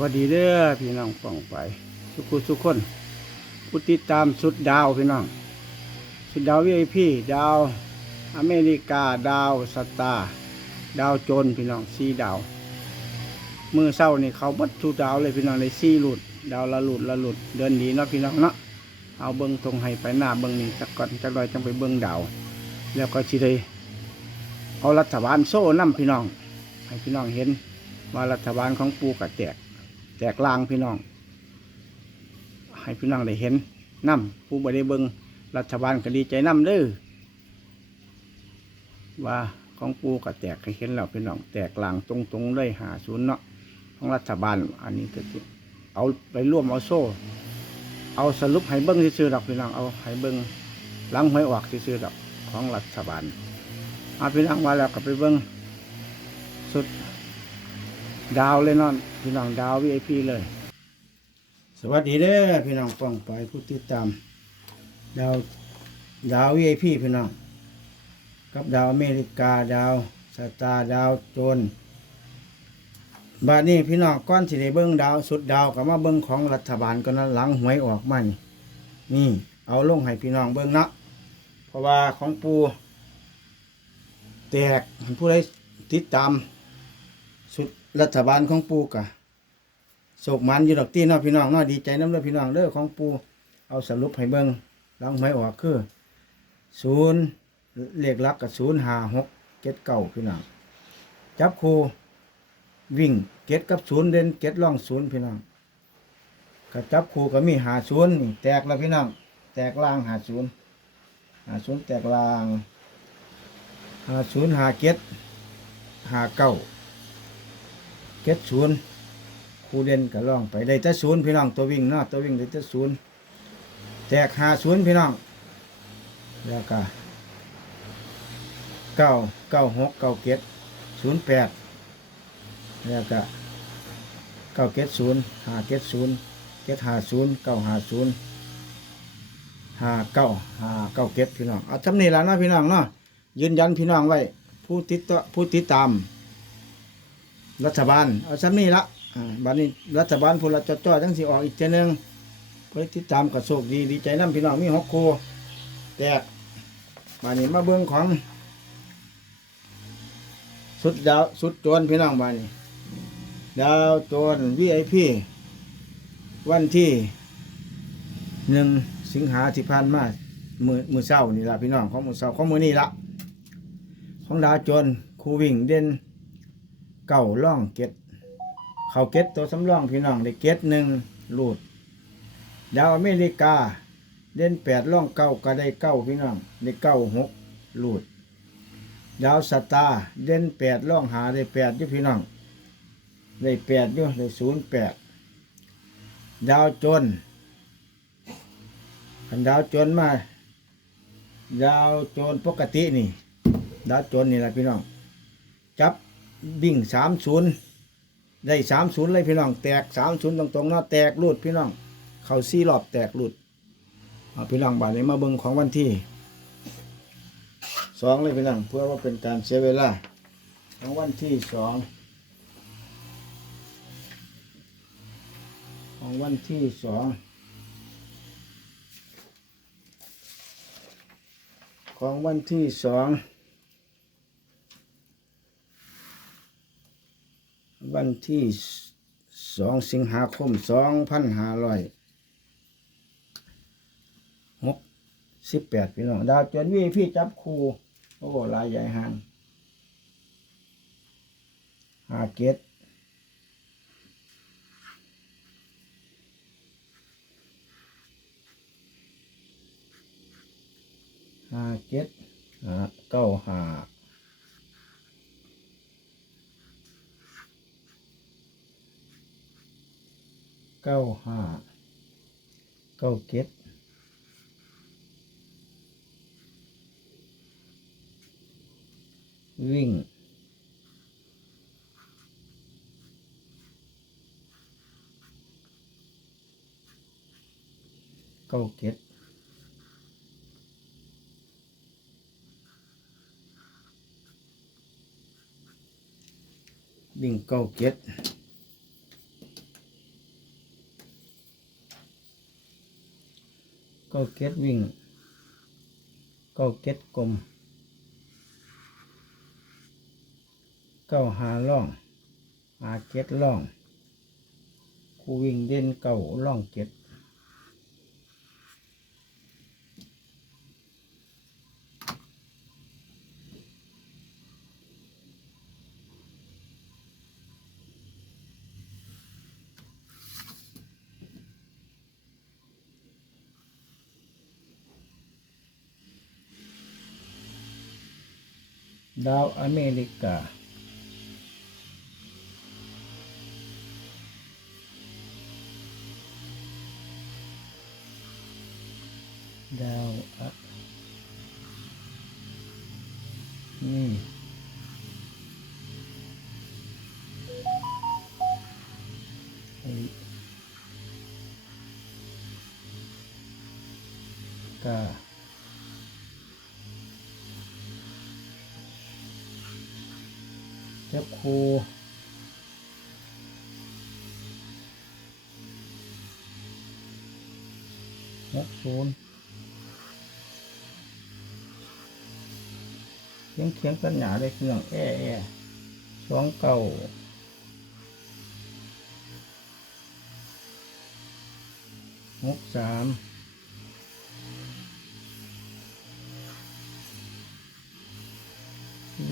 วัสดีเด้อพี่น้องฟังไป สุขุสุขคนผู้ติดตามสุดดาวพี่น้อง สุดดาววีไอพีดาว อเมริกาดาวสตาร์ดาวโจนพี่น้องสี่ดาว มือเศร้านี่เขาบัดทุดาวเลยพี่น้องเลยสี่หลุด ดาวละหลุดละหลุดเดินดีเนาะพี่น้องเนาะเอาเบิ้งตรงให้ไปหน้าเบิ้งนี่จักก่อนจักหน่อยจังไปเบิ้งดาว แล้วก็สิได้เอารัฐบาลโซ่น้ำพี่น้อง ให้พี่น้องเห็นว่ารัฐบาลของปูกับแตก แตกลางพี่น้อง ให้พี่น้องได้เห็นน้ำผู้บริเบิงรัฐบาลก็ดีใจน้ำเด้อว่าของปูกับแตกให้เห็นแล้วพี่น้องแตกลางตรงๆเลยหาศูนย์เนาะของรัฐบาล อันนี้ก็เอาไปร่วมเอาโซ่ เอาสรุปให้เบิ้งซื่อๆดอกพี่น้องเอาให้เบิ้งหลังหวยออกซื่อๆดอกของรัฐบาลเอาพี่น้องมาแล้วก็ไปเบิ้งสุด ดาวเลยนอน พี่น้องดาววีไอพีเลย สวัสดีเด้อพี่น้องฟังไปผู้ติดตาม ดาวดาววีไอพีพี่น้องกับดาวอเมริกาดาวสตาร์ดาวโจนบาดนี้พี่น้องก้อนสิได้เบิ้งดาว สุดดาวกับมาเบิ้งของรัฐบาลก็นั้นหลังหวยออกมานี่นี่เอาลงให้พี่น้องเบิ้งเนาะเพราะว่าของปูแตกผู้ใดติดตาม รัฐบาลของปูกะโศกมันอยู่ดอกตีเนาพี่น้องนาดีใจน้ำเด้อพี่น้องเด้อของปูเอาสรุปให้เบิ่งหลังไม่ออกคือศูนย์เลขลักกับศูนย์ห้าหกเก็ดเก้าพี่น้องจับคูวิ่งเก็ดกับศูนย์เด่นเก็ดล่องศูนย์พี่น้องก็จับคูก็มีหาศูนย์นี่แตกแล้วพี่น้องแตกล่างหาศูนย์หาศูนย์แตกล่างหาศูนย์หาเก็ดหาเก้า เก็ดศูนย์ครูเด่นก็ล่องไปได้แต่ศูนย์พี่น้องตัววิ่งเนาะตัววิ่งได้แต่ศูนย์แตกหาศูนย์พี่น้องแล้วก็เก้าเก้าหกเก้าเก็ดศูนย์แปดแล้วก็เก้าเก็ดศูนย์หาเก็ดศูนย์เก็ดหาศูนย์เก้าหาศูนย์หาเก้าหาเก้าเก็ดพี่น้องเอาทำนี่ละเนาะพี่น้องเนาะยืนยันพี่น้องไว้ผู้ติดต่อผู้ติดตาม รัฐบาลเอาซ้ำนี่ละอ่าบัดนี้รัฐบาลพลจจ่อทั้งสิออกอีกเจนึงเพื่อติดตามกระโชคดีดีใจน้ำพี่น้องมีหกคู่แตกบัดนี้มาเบื้องของ สุดดาวสุดโจรพี่น้องบัดนี้ ดาวโจรวีไอพีวันที่หนึ่งสิงหาที่ผ่านมามือมือเศร้านี่ละพี่น้องของมือเศร้าของมือนี่ละของดาวโจรครูวิ่งเด่น เก่าล่องเก็ดเขาเก็ดตัวสำรองพี่น้องได้เก็ดหนึ่งลูดดาวอเมริกา เด่นแปดล่องเก้าก็ได้เก้าพี่น้องได้เก้าหกลูดดาวสตาร์เด่นแปดล่องหาได้แปดอยู่พี่น้องได้แปดอยู่ได้ศูนย์แปดดาวจนคันดาวจนมา ดาวจนปกตินี่ ดาวจนนี่แหละพี่น้อง จับ วิ่งสามศูนย์ได้สามศูนย์เลยพี่น้อง แตกสามศูนย์ตรงๆเนาะแตกรูดพี่น้อง เขาซี่รอบแตกรูดพี่น้องบาดนี้มาเบิ่งของวันที่สองเลยพี่น้องเพื่อว่าเป็นการเสียเวลาของวันที่สองของวันที่สองของวันที่สอง วันที่สองสิงหาคมสองพันห้าร้อยหกสิบแปดพี่น้อง ดาวจนวีพี่จับครูโอ้ลายใหญ่ห่างหาเกตหาเกตหาเก้าหา เก้าห้าเก้าเก็ดวิ่งเก้าเก็ดวิ่งเก้าเก็ด ก้าเก็ตวิ่งก้าเก็ตกลมเก้าหาล่องหาเก็ตล่องคูวิ่งเด่นเก่าล่องเก็ต ดาวอเจับครูหกศูนย์เขียงเขียงสัญญาได้เครื่องแอ่แอ่สองเก่าหกสาม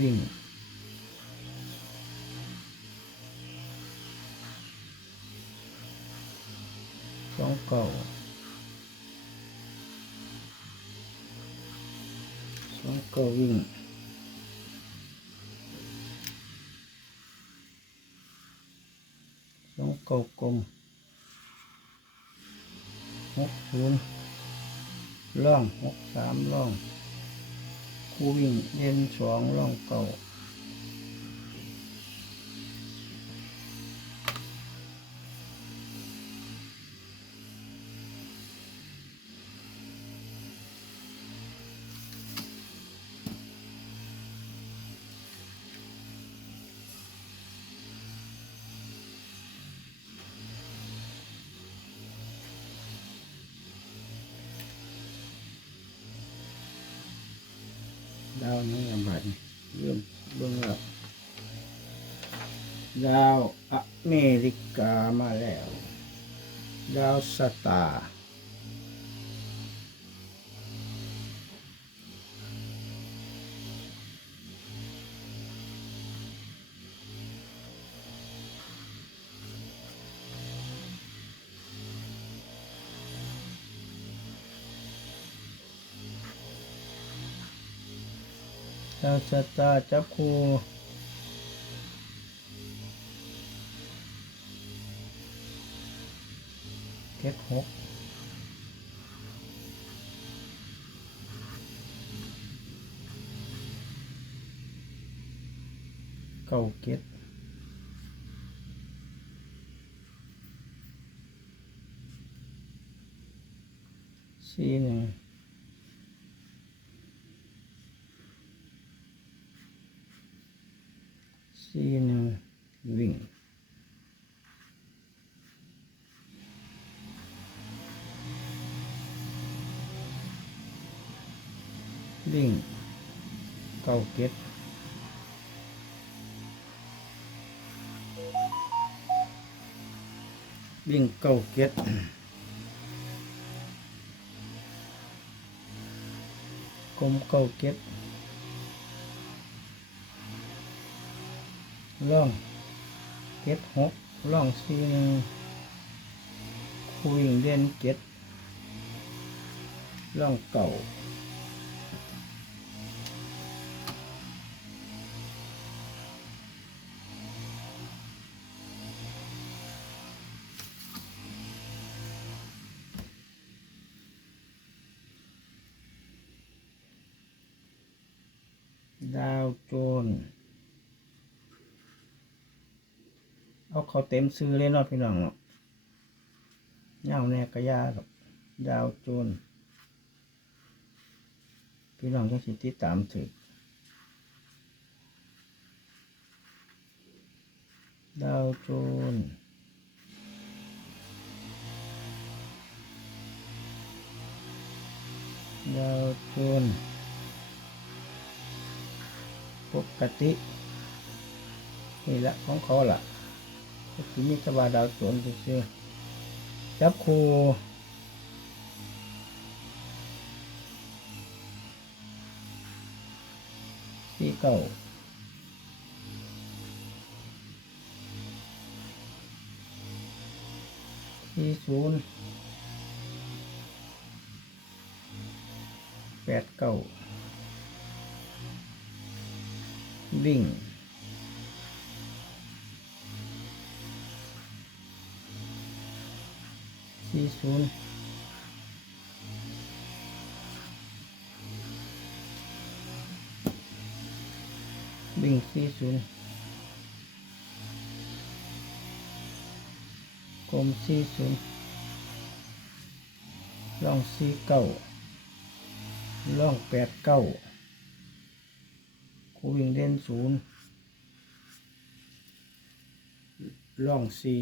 วิ่ง สองเก่าสองเก่าวิ่งสองเก้ากลมหกศูนย์ล่อามล่องคู่วิ่งเล่นสองล่องเก่าดาวนี่ลำบากนี่เริ่มเบื้องแล้วดาวอเมริกามาแล้ว ดาวสตาร์ ดาวสตาจับคูเก็บหกเก้าเก็ดสี่หนึ่ง สี่หนึ่งวิ่งวิ่งเก้าเก็ดวิ่งเก้าเก็ดกลมเก้าเก็ด ล่องเก็ดหกล่องสี่หนึ่งคุยงเด่นเก็ดล่องเก่า เขาเต็มซื้อเลยเนาะพี่น้องเนาะเงาแนกกระยากับดาวโจนพี่น้องต้องสิติดตามถึกดาวโจนเกินปกตินี่แหละของเขาล่ะ ก็คือมีแตวาดาวสวนซื่อจับคูสี่เก้าสี่ศูนย์แปดเก้าวิ่ง ศูนย์วิ่งสี่ศูนย์กลมสี่ศูนย์ล่องสี่เก้าล่องแปดเก้าคูวิ่งเด่นศูนย์ล่องสี่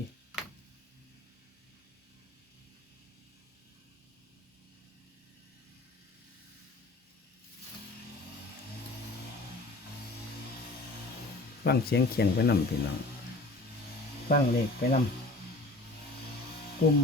ฟังเสียงเคียงไปนำพี่น้องฟังเลขไปนำกลุ่ม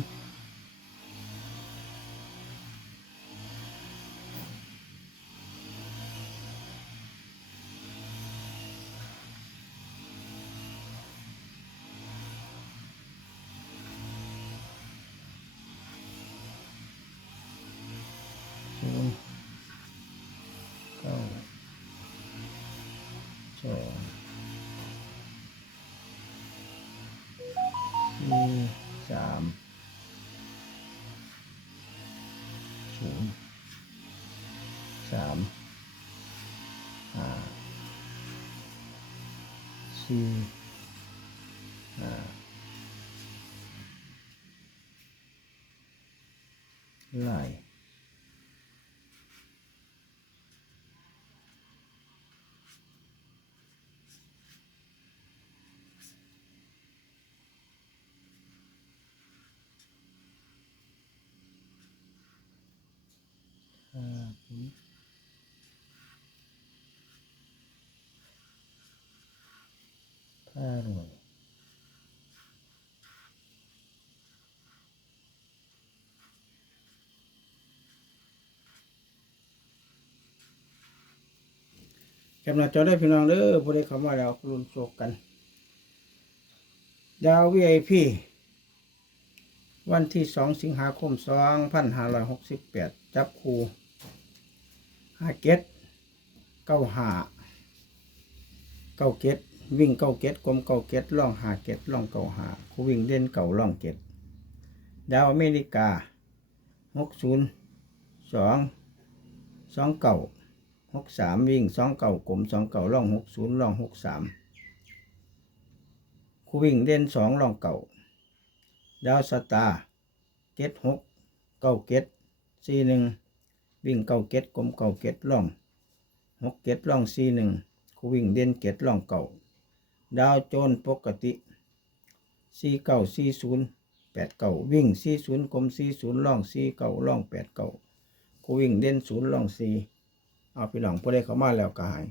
สี่ห้าไล่ศูนย์ ห้าหน่วย แคปหน้าจอได้พี่น้องเด้อผู้ใดเข้ามาแล้วรุนโชคกัน ดาว VIP วันที่สองสิงหาคมสองพันห้าร้อยหกสิบแปดจับคูห้าเก็ดเก้าห้าเก้าเก็ด วิ่งเก้าเก็ดกลมเก้าเก็ดล่องหาเก็ดล่องเก้าหาคูวิ่งเล่นเก้าล่องเก็ดดาวอเมริกาหกศูนย์สองสองเก้าหกสามวิ่งสองเก้ากลมสองเก้าล่องหกศูนย์ล่องหกสามคูวิ่งเล่นสองล่องเก้าดาวสตาร์เก็ดหกเก้าเก็ดสี่หนึ่งวิ่งเก้าเก็ดกลมเก้าเก็ดล่องหกเก็ดล่องสี่หนึ่งคูวิ่งเด่นเก็ดล่องเก้า ดาวโจนปกติสี่เก้าสี่ศูนย์แปดเก้าวิ่งสี่ศูนย์กลมสี่ศูนย์ล่องสี่เก้าล่องแปดเก้าคูวิ่งเด่นศูนย์ล่องสี่เอาพี่น้องผู้ใดเข้ามาแล้วก็หาย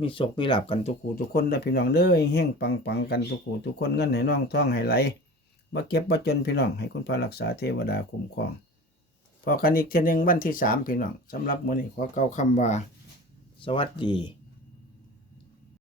มีศกมีหลับกันทุกคู่ทุกคนได้พี่น้องเด้อแห้งปังปังกันทุกคู่ทุกคนเงินให้น้องท่องให้ไหลบ่เก็บบ่จนพี่น้องให้คุณพระรักษาเทวดาคุ้มครองพอกันอีกเทนึงวันที่สามพี่น้องสำหรับมื้อนี้ขอเกล่าคำว่า สวัสดี